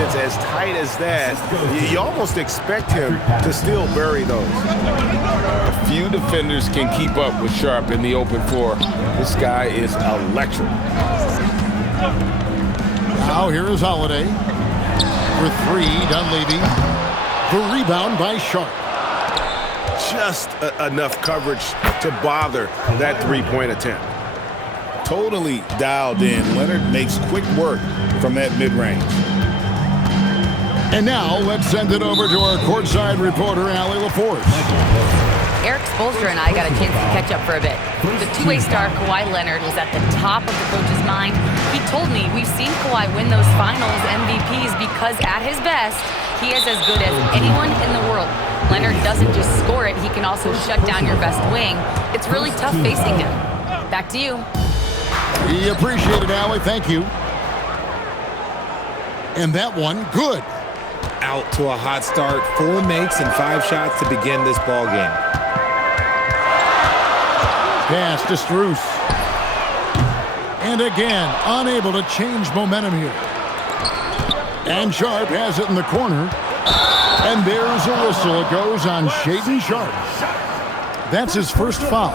defense as tight as that, you almost expect him to still bury those. A few defenders can keep up with Sharp in the open floor. This guy is electric. Now here is Holiday. For three, Dunleavy. The rebound by Sharp. Just enough coverage to bother that three-point attempt. Totally dialed in. Leonard makes quick work from that mid-range. And now let's send it over to our courtside reporter, Allie LaForce. Eric Spoelstra and I got a chance to catch up for a bit. The two-way star Kawhi Leonard was at the top of the coach's mind. He told me we've seen Kawhi win those finals MVPs because at his best, he is as good as anyone in the world. Leonard doesn't just score it, he can also shut down your best wing. It's really tough facing him. Back to you. We appreciate it, Allie. Thank you. And that one, good. Out to a hot start. 4 makes and 5 shots to begin this ball game. Pass to Strus. And again, unable to change momentum here. And Sharp has it in the corner. And there's a whistle. It goes on Shaedon Sharp. That's his first foul.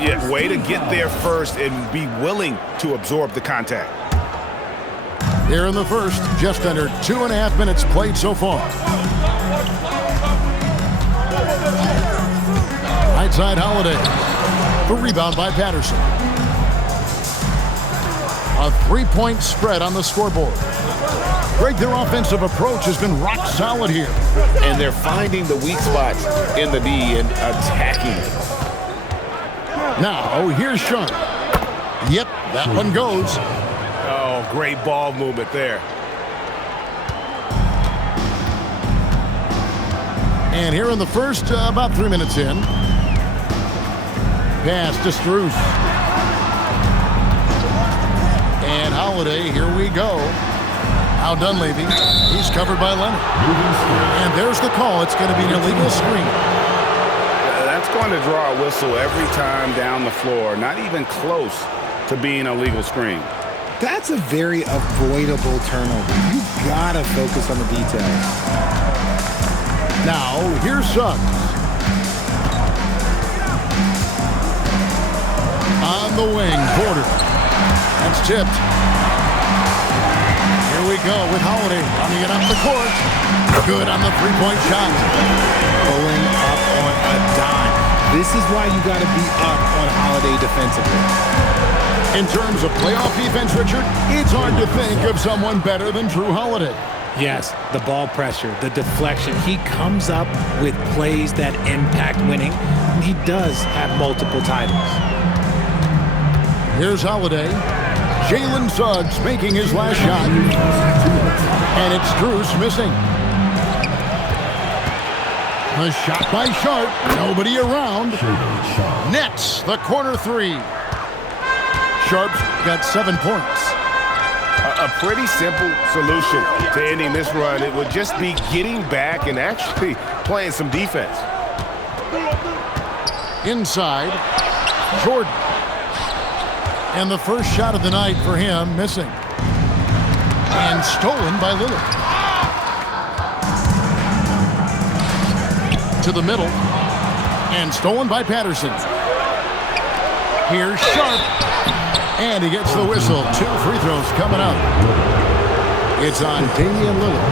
Yeah, way to get there first and be willing to absorb the contact. Here in the first, just under 2.5 minutes played so far. Right side Holiday. The rebound by Patterson. A 3-point spread on the scoreboard. Greg, their offensive approach has been rock solid here. And they're finding the weak spots in the D and attacking it. Now, here's Sharp. Yep, that one goes. Oh, great ball movement there. And here in the first, about 3 minutes in. Pass to Strus. And Holiday, here we go. Now Dunleavy, he's covered by Leonard. And there's the call. It's going to be an illegal screen. That's going to draw a whistle every time down the floor. Not even close to being a legal screen. That's a very avoidable turnover. You gotta focus on the details. Now, here's Suggs. On the wing, Porter. That's tipped. Here we go with Holiday running it up the court. Good on the three-point shot. Pulling up on a dime. This is why you gotta be up on Holiday defensively. In terms of playoff defense, Richard, it's hard to think of someone better than Drew Holiday. Yes, the ball pressure, the deflection. He comes up with plays that impact winning. He does have multiple titles. Here's Holiday. Jalen Suggs making his last shot. And it's Strus missing. A shot by Sharp. Nobody around. Nets the corner three. Sharp's got 7 points. A pretty simple solution to ending this run. It would just be getting back and actually playing some defense. Inside, Jordan. And the first shot of the night for him, missing. And stolen by Lillard. To the middle. And stolen by Patterson. Here's Sharp. And he gets the whistle. 2 free throws coming up. It's on Damian Lillard.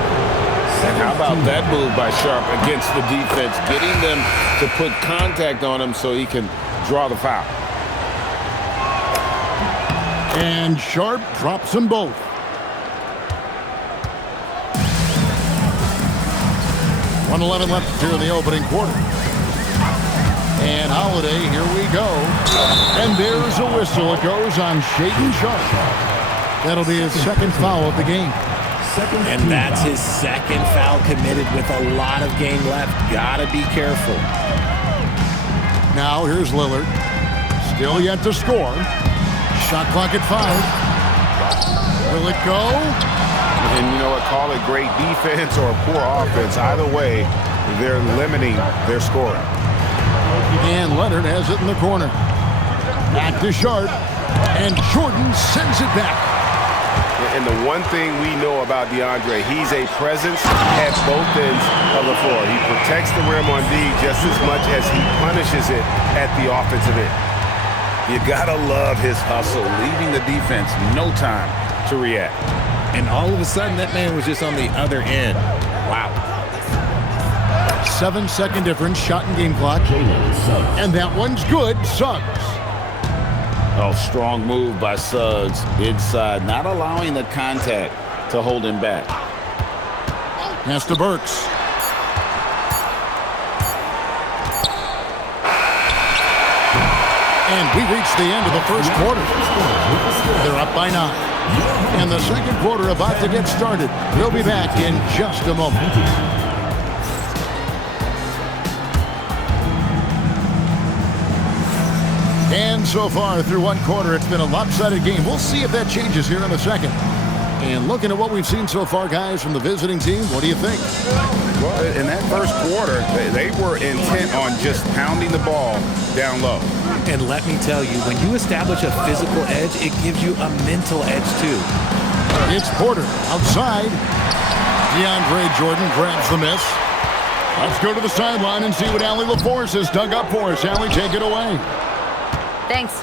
And how about that move by Sharp against the defense, getting them to put contact on him so he can draw the foul. And Sharp drops them both. .111 left here in the opening quarter. And Holiday, here we go. And there's a whistle. It goes on Shaedon Sharp. That'll be his second foul of the game. And that's his second foul committed with a lot of game left. Gotta be careful. Now here's Lillard. Still yet to score. Shot clock at 5. Will it go? And you know what? Call it great defense or poor offense. Either way, they're limiting their scoring. And Leonard has it in the corner. Back to Sharp. And Jordan sends it back. And the one thing we know about DeAndre, he's a presence at both ends of the floor. He protects the rim on D just as much as he punishes it at the offensive end. You gotta love his hustle, leaving the defense no time to react. And all of a sudden, that man was just on the other end. Wow. 7-second difference, shot and game clock. And that one's good. Suggs. Oh, strong move by Suggs inside, not allowing the contact to hold him back. Pass to Burks. And we reach the end of the first quarter. They're up by 9. And the second quarter about to get started. We'll be back in just a moment. And so far through one quarter, it's been a lopsided game. We'll see if that changes here in a second. And looking at what we've seen so far, guys, from the visiting team, what do you think? Well, in that first quarter, they were intent on just pounding the ball down low. And let me tell you, when you establish a physical edge, it gives you a mental edge too. It's Porter outside. DeAndre Jordan grabs the miss. Let's go to the sideline and see what Allie LaForce has dug up for us. Allie, take it away. Thanks.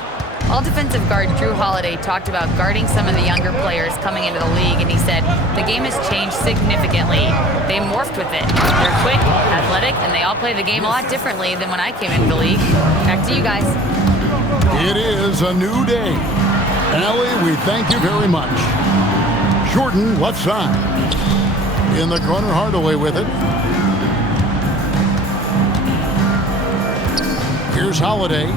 All defensive guard Drew Holiday talked about guarding some of the younger players coming into the league, and he said the game has changed significantly. They morphed with it. They're quick, athletic, and they all play the game a lot differently than when I came into the league. Back to you guys. It is a new day. Allie, we thank you very much. Jordan, left side. In the corner, Hardaway with it. Here's Holiday.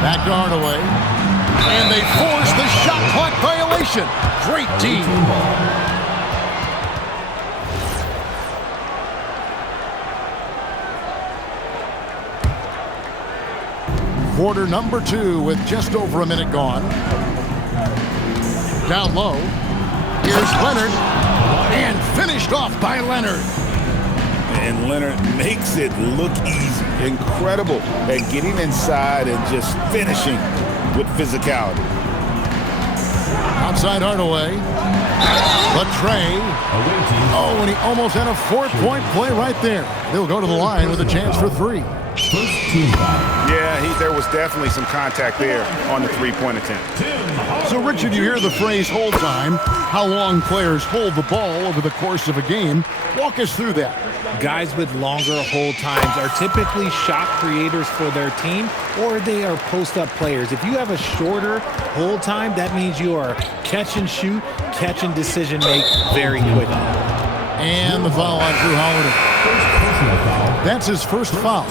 Back to Hardaway. And they force the shot clock violation. Great team. Quarter number 2 with just over a minute gone. Down low. Here's Leonard. And finished off by Leonard. And Leonard makes it look easy. Incredible at getting inside and just finishing with physicality. Outside Hardaway. Latrey. Oh, and he almost had a 4-point play right there. They'll go to the line with a chance for 3. Yeah, there was definitely some contact there on the three-point attempt. So, Richard, you hear the phrase hold time, how long players hold the ball over the course of a game. Walk us through that. Guys with longer hold times are typically shot creators for their team, or they are post-up players. If you have a shorter hold time, that means you are catch and shoot, catch and decision make very quickly. And the foul on Drew Holiday. That's his first foul.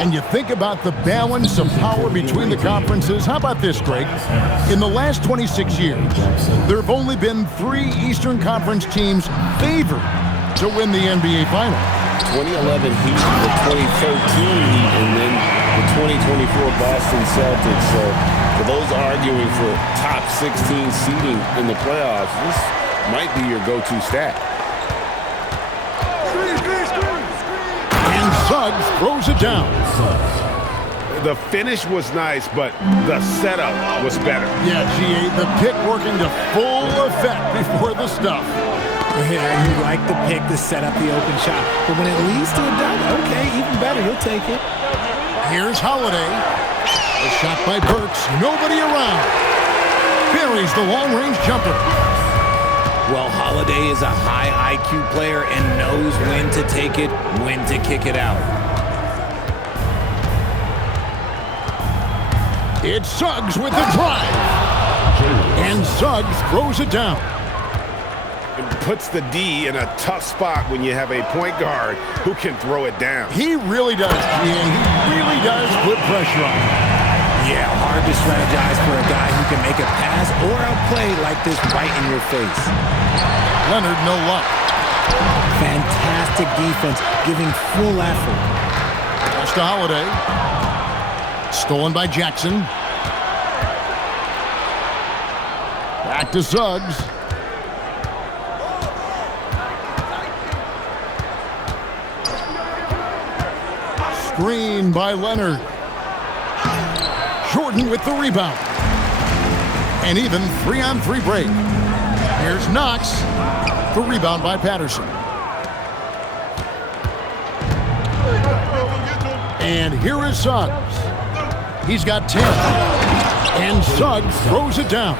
And you think about the balance of power between the conferences. How about this, Greg? In the last 26 years, there have only been 3 Eastern Conference teams favored to win the NBA Final. 2011 Heat, the 2013 Heat, and then the 2024 Boston Celtics. So for those arguing for top 16 seeding in the playoffs, this might be your go-to stat. And Suggs throws it down. The finish was nice, but the setup was better. Yeah, GA, the pick working to full effect before the stuff. Yeah, you like the pick to set up the open shot. But when it leads to a dunk, okay, even better, he'll take it. Here's Holiday. A shot by Burks. Nobody around. Buries the long-range jumper. Well, Holiday is a high IQ player and knows when to take it, when to kick it out. It's Suggs with the drive. And Suggs throws it down. It puts the D in a tough spot when you have a point guard who can throw it down. He really does, GA. He really does put pressure on him. Yeah, hard to strategize for a guy who can make a pass or outplay like this right in your face. Leonard, no luck. Fantastic defense, giving full effort. Pass to Holiday. Stolen by Jackson. Back to Suggs. Screen by Leonard. Jordan with the rebound. An even 3-on-3 break. Here's Knox. The rebound by Patterson. And here is Suggs. He's got 10. And Suggs throws it down.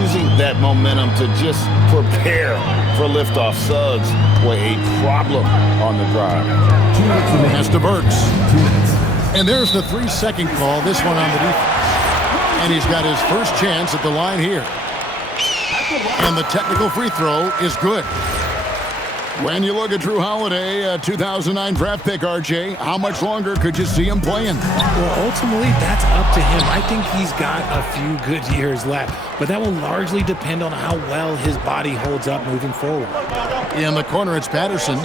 Using that momentum to just prepare for liftoff. Suggs were a problem on the drive. Pass to Burks. And there's the 3-second call, this one on the defense. And he's got his first chance at the line here. And the technical free throw is good. When you look at Drew Holiday, a 2009 draft pick, RJ, how much longer could you see him playing? Well, ultimately, that's up to him. I think he's got a few good years left, but that will largely depend on how well his body holds up moving forward. In the corner, it's Patterson.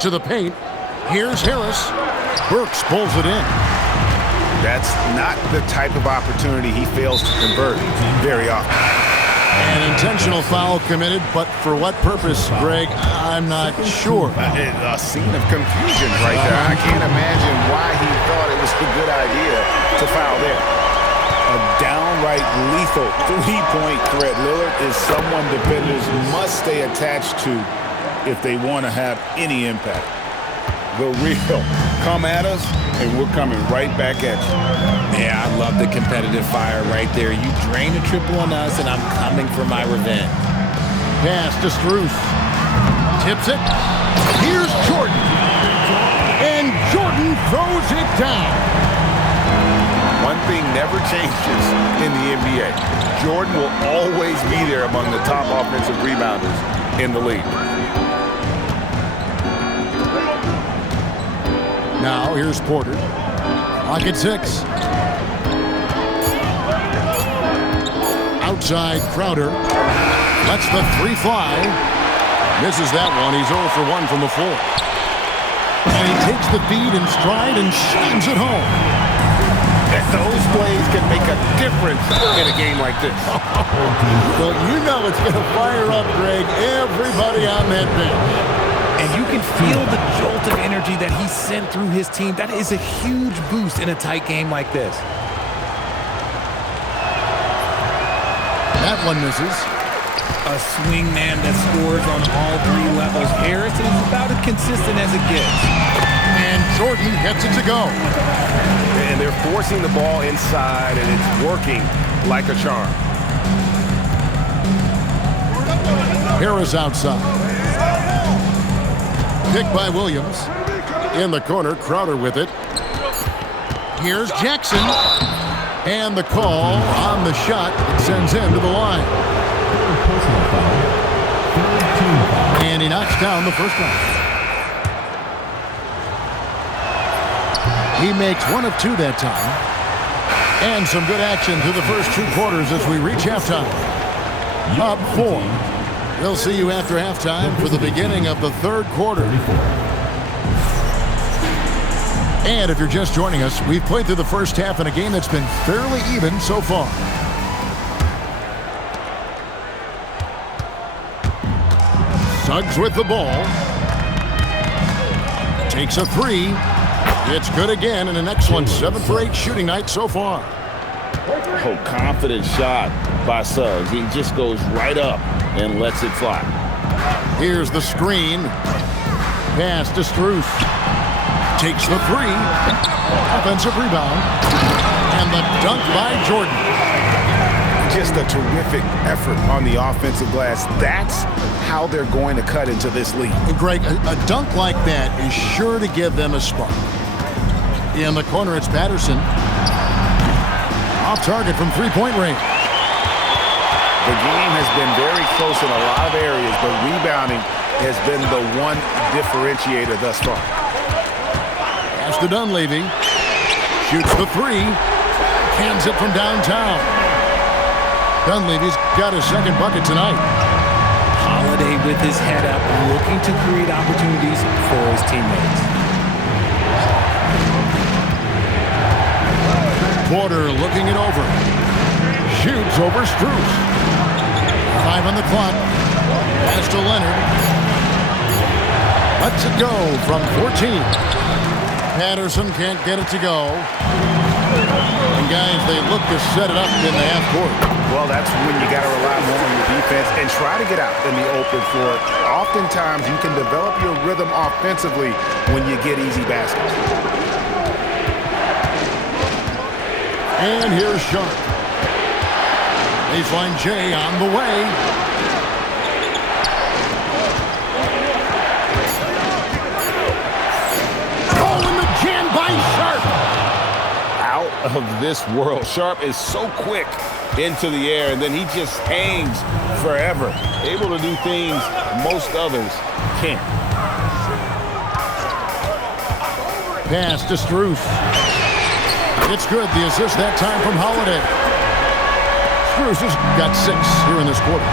To the paint. Here's Harris. Burks pulls it in. That's not the type of opportunity he fails to convert very often. An intentional foul committed, but for what purpose, Greg? I'm not sure. A scene of confusion right there. I can't imagine why he thought it was a good idea to foul there. A downright lethal three-point threat. Lillard is someone defenders must stay attached to if they want to have any impact. The real come at us, and we're coming right back at you. Yeah, I love the competitive fire right there. You drain a triple on us, and I'm coming for my revenge. Pass to Strus. Tips it. Here's Jordan. And Jordan throws it down. One thing never changes in the NBA. Jordan will always be there among the top offensive rebounders in the league. Now here's Porter. Clock at 6. Outside Crowder. Lets the 3 fly. Misses that one. He's 0 for 1 from the floor. And he takes the feed in stride and shines it home. Those plays can make a difference in a game like this. Well, you know it's going to fire up, Greg, everybody on that bench. And you can feel the jolt of energy that he sent through his team. That is a huge boost in a tight game like this. That one misses. A swing man that scores on all 3 levels. Harris is about as consistent as it gets. And Jordan gets it to go. And they're forcing the ball inside, and it's working like a charm. Harris outside. Picked by Williams. In the corner, Crowder with it. Here's Jackson. And the call on the shot that sends him to the line. And he knocks down the first one. He makes 1 of 2 that time. And some good action through the first 2 quarters as we reach halftime. Up 4. We'll see you after halftime for the beginning of the 3rd quarter. And if you're just joining us, we've played through the first half in a game that's been fairly even so far. Suggs with the ball. Takes a 3. It's good again, and an excellent 7 for 8 shooting night so far. Oh, confident shot by Suggs. He just goes right up and lets it fly. Here's the screen. Pass to Strus. Takes the 3. Offensive rebound. And the dunk by Jordan. Just a terrific effort on the offensive glass. That's how they're going to cut into this league. And Greg, a dunk like that is sure to give them a spark. In the corner, it's Patterson. Off target from 3-point range. The game has been very close in a lot of areas, but rebounding has been the one differentiator thus far. Pass to Dunleavy. Shoots the 3. Cans it from downtown. Dunleavy's got his 2nd bucket tonight. Holiday with his head up, looking to create opportunities for his teammates. Porter looking it over. Shoots over Strus. 5 on the clock. Pass to Leonard. Lets it go from 14. Patterson can't get it to go. And guys, they look to set it up in the half court. Well, that's when you got to rely more on your defense and try to get out in the open floor. Oftentimes, you can develop your rhythm offensively when you get easy baskets. And here's Sharp. Baseline J on the way. Oh, and the jam by Sharp. Out of this world. Sharp is so quick into the air, and then he just hangs forever. Able to do things most others can't. Pass to Strus. It's good. The assist that time from Holiday. Strus has got 6 here in this quarter.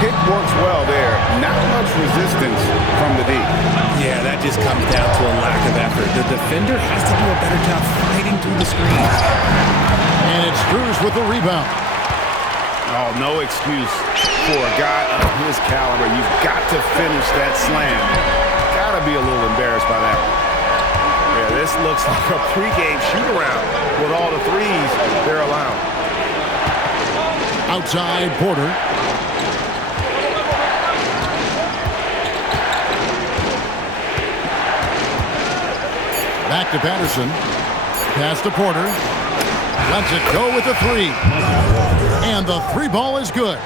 Pick works well there. Not much resistance from the D. Yeah, that just comes down to a lack of effort. The defender has to do a better job fighting through the screens. And it's Strus with the rebound. Oh, no excuse for a guy of his caliber. You've got to finish that slam. Got to be a little embarrassed by that one. Yeah, this looks like a pregame shoot-around with all the threes they're allowing. Outside Porter. Back to Patterson. Pass to Porter. Lets it go with the 3. And the 3 ball is good.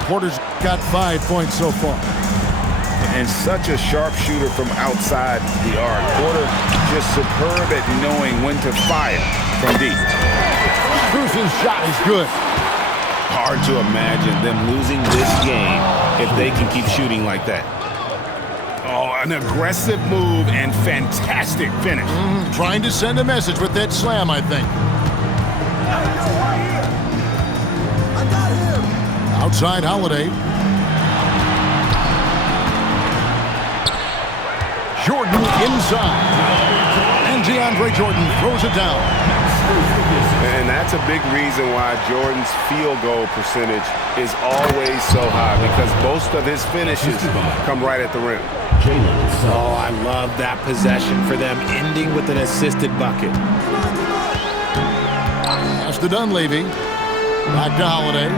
Porter's got 5 points so far. And such a sharp shooter from outside the arc. Porter just superb at knowing when to fire from deep. Strus's shot is good. Hard to imagine them losing this game if they can keep shooting like that. Oh, an aggressive move and fantastic finish. Trying to send a message with that slam, I think. Outside Holiday. Jordan inside. And DeAndre Jordan throws it down. And that's a big reason why Jordan's field goal percentage is always so high, because most of his finishes come right at the rim. Oh, I love that possession for them, ending with an assisted bucket. Pass to Dunleavy. Back to Holiday.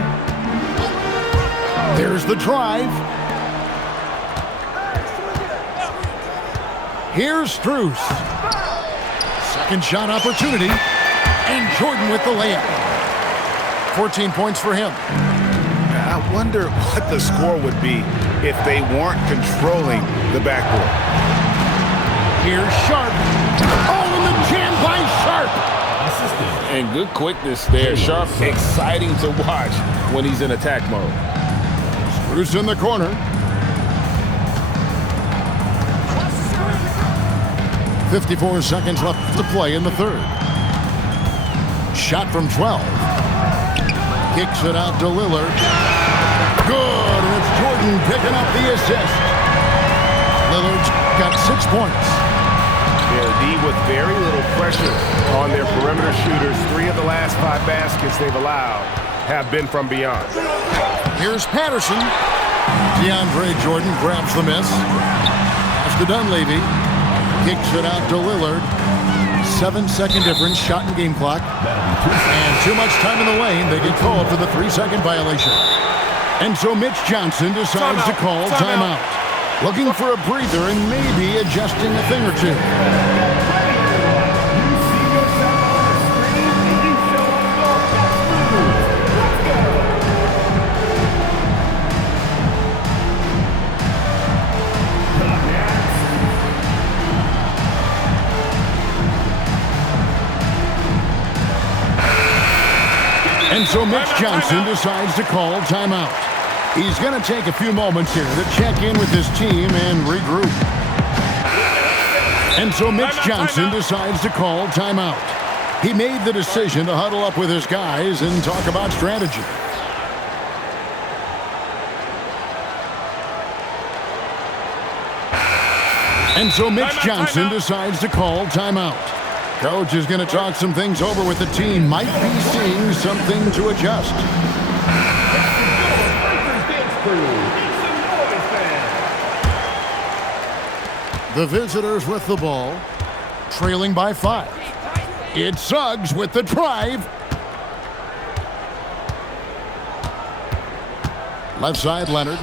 There's the drive. Here's Strus. Second shot opportunity. And Jordan with the layup. 14 points for him. I wonder what the score would be if they weren't controlling the backboard. Here's Sharp. Oh, and the jam by Sharp. And good quickness there. Sharp, exciting to watch when he's in attack mode. Strus in the corner. 54 seconds left to play in the third. Shot from 12. Kicks it out to Lillard. Good, and it's Jordan picking up the assist. Lillard's got 6 points. Yeah, D with very little pressure on their perimeter shooters. 3 of the last 5 baskets they've allowed have been from beyond. Here's Patterson. DeAndre Jordan grabs the miss. Pass to Dunleavy. Kicks it out to Lillard. 7-second difference, shot and game clock. And too much time in the lane. They get called for the 3-second violation. And so Mitch Johnson decides to call timeout. Looking for a breather and maybe adjusting a thing or two. And so Mitch Johnson decides to call timeout. He's going to take a few moments here to check in with his team and regroup. And so Mitch Johnson decides to call timeout. He made the decision to huddle up with his guys and talk about strategy. And so Mitch Johnson decides to call timeout. Coach is going to talk some things over with the team. Might be seeing something to adjust. The visitors with the ball, trailing by 5. It's Suggs with the drive. Left side, Leonard.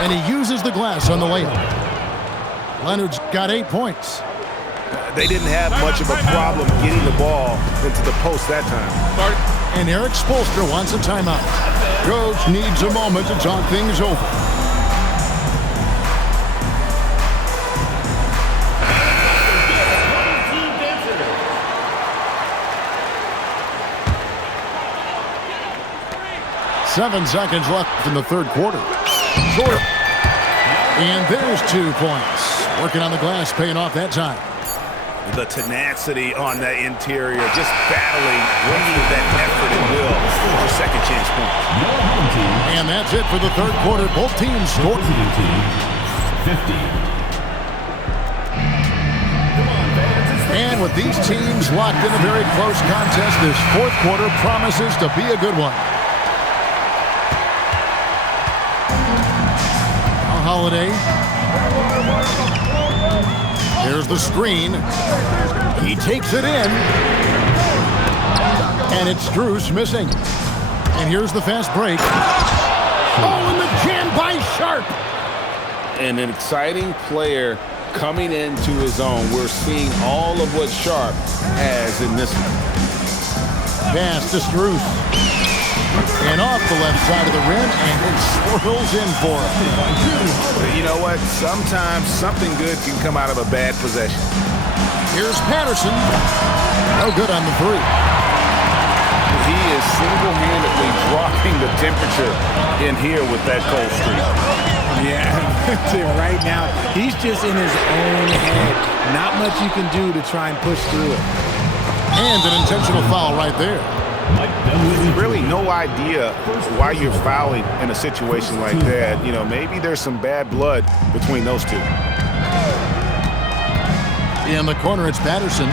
And he uses the glass on the layup. Leonard's got 8 points. They didn't have much of a problem getting the ball into the post that time. And Eric Spoelstra wants a timeout. Coach needs a moment to talk things over. Seven seconds left in the third quarter. Short. And there's 2 points. Working on the glass, paying off that time. The tenacity on the interior, just battling, bringing that effort and will for second chance points. And that's it for the third quarter. Both teams scored. 50. And with these teams locked in a very close contest, this fourth quarter promises to be a good one. Holiday. There's the screen. He takes it in. And it's Strus missing. And here's the fast break. Oh, and the jam by Sharp. And an exciting player coming into his own. We're seeing all of what Sharp has in this one. Pass to Strus. And off the left side of the rim, and it swirls in for him. You know what? Sometimes something good can come out of a bad possession. Here's Patterson. No good on the 3. He is single-handedly dropping the temperature in here with that cold streak. Yeah, right now, he's just in his own head. Not much you can do to try and push through it. And an intentional foul right there. Really no idea why you're fouling in a situation like that. You know, maybe there's some bad blood between those two. In the corner, it's Patterson.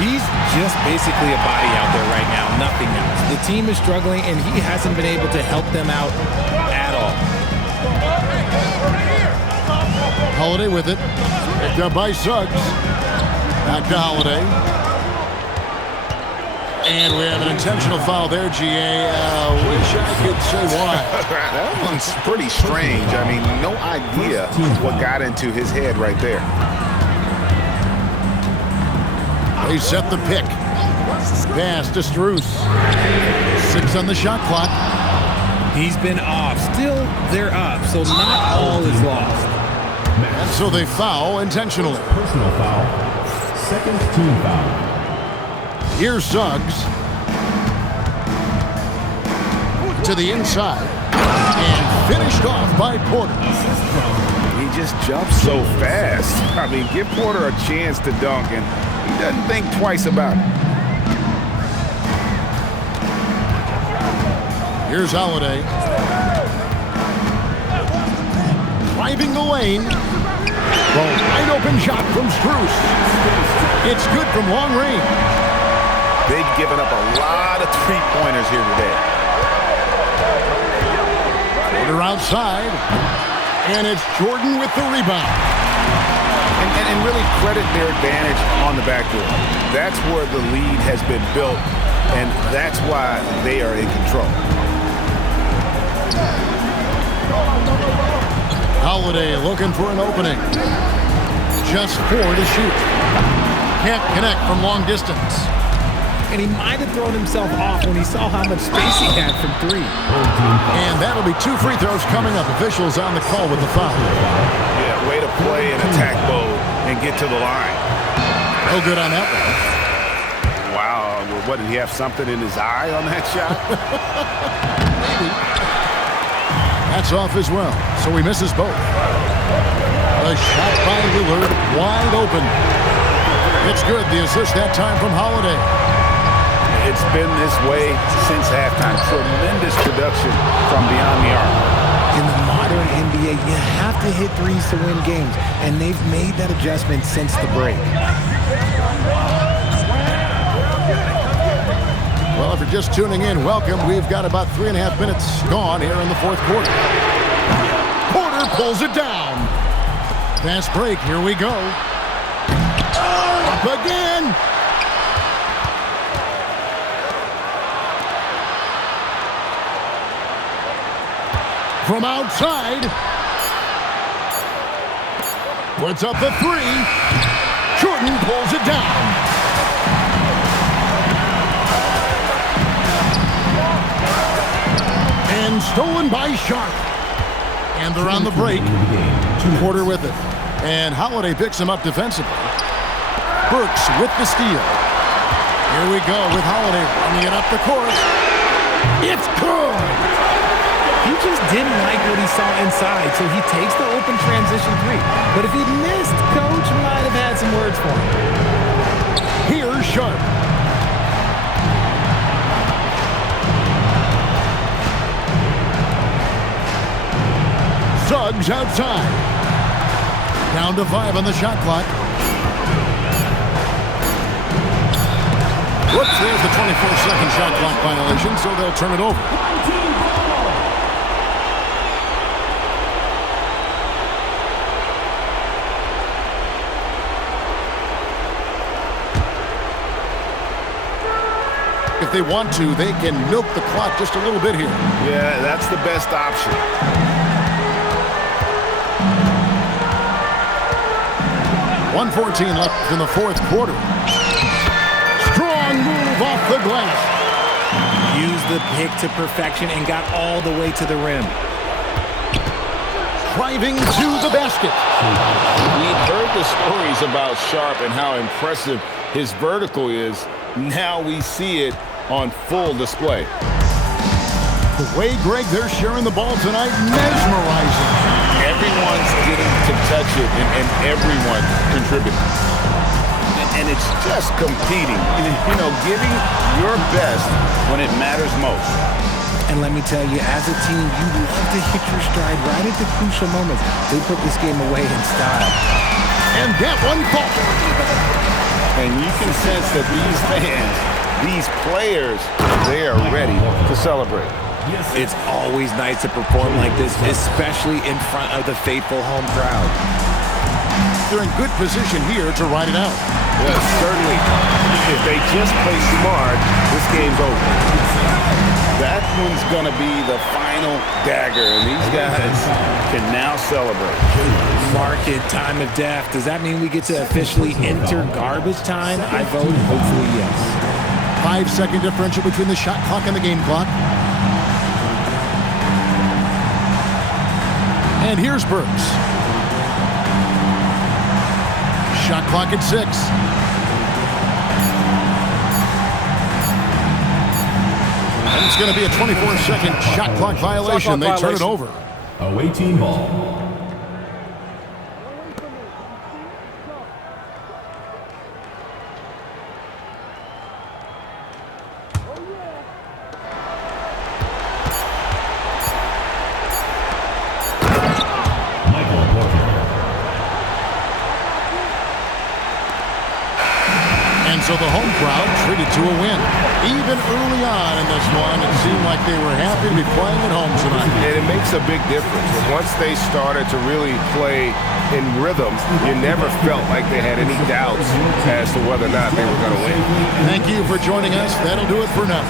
He's just basically a body out there right now, nothing else. The team is struggling, and he hasn't been able to help them out at all. Holiday with it. Picked up by Suggs. Back to Holiday. And we have an intentional foul there, GA. Wish I could say why. That one's pretty strange. I mean, no idea what got into his head right there. They set the pick. Pass to Strus. 6 on the shot clock. He's been off. Still, they're up, so not all is lost. And so they foul intentionally. Personal foul. Second team foul. Here's Suggs. To the inside. And finished off by Porter. He just jumps so fast. I mean, give Porter a chance to dunk, and he doesn't think twice about it. Here's Holiday. Driving the lane. Well, wide open shot from Strus. It's good from long range. They've given up a lot of three-pointers here today. Porter outside. And it's Jordan with the rebound. And really credit their advantage on the backdoor. That's where the lead has been built, and that's why they are in control. Holiday looking for an opening. Just 4 to shoot. Can't connect from long distance. And he might have thrown himself off when he saw how much space he had from 3. And that'll be 2 free throws coming up. Officials on the call with the foul. Yeah, way to play in attack mode and get to the line. No good on that one. Wow, what, did he have something in his eye on that shot? Maybe. That's off as well, so he misses both. A shot by Lillard, wide open. It's good, the assist that time from Holiday. It's been this way since halftime. Tremendous production from beyond the arc. In the modern NBA, you have to hit threes to win games, and they've made that adjustment since the break. Well, if you're just tuning in, welcome. We've got about 3.5 minutes gone here in the fourth quarter. Porter pulls it down. Fast break. Here we go. Up again. From outside. Puts up the three. Jordan pulls it down. And stolen by Sharp. And they're on the break. Porter with it. And Holiday picks him up defensively. Burks with the steal. Here we go with Holiday running it up the court. It's good. He just didn't like what he saw inside, so he takes the open transition three. But if he missed, Coach might have had some words for him. Here's Sharp. Suggs outside. Down to 5 on the shot clock. Whoops, there's the 24-second shot clock violation, so they'll turn it over. If they want to, they can milk the clock just a little bit here. Yeah, that's the best option. 1:14 left in the fourth quarter. Strong move off the glass. Used the pick to perfection and got all the way to the rim. Driving to the basket. We've heard the stories about Sharp and how impressive his vertical is. Now we see it on full display. The way, Greg, they're sharing the ball tonight, mesmerizing. Everyone's getting to touch it, and everyone contributing. And it's just competing, giving your best when it matters most. And let me tell you, as a team, you love to hit your stride right at the crucial moments. They put this game away in style. And that one falls. And you can sense that these fans, these players, they are ready to celebrate. It's always nice to perform like this, especially in front of the faithful home crowd. They're in good position here to ride it out. Yes, certainly. If they just play smart, this game's over. That one's going to be the final dagger, and these guys can now celebrate. Market time of death. Does that mean we get to officially enter garbage time? I vote hopefully yes. 5-second differential between the shot clock and the game clock. And here's Burks. Shot clock at 6. And it's going to be a 24-second shot clock violation. They turn it over. Away team ball. So the home crowd treated to a win. Even early on in this one, it seemed like they were happy to be playing at home tonight. And it makes a big difference. Once they started to really play in rhythm, you never felt like they had any doubts as to whether or not they were going to win. Thank you for joining us. That'll do it for now.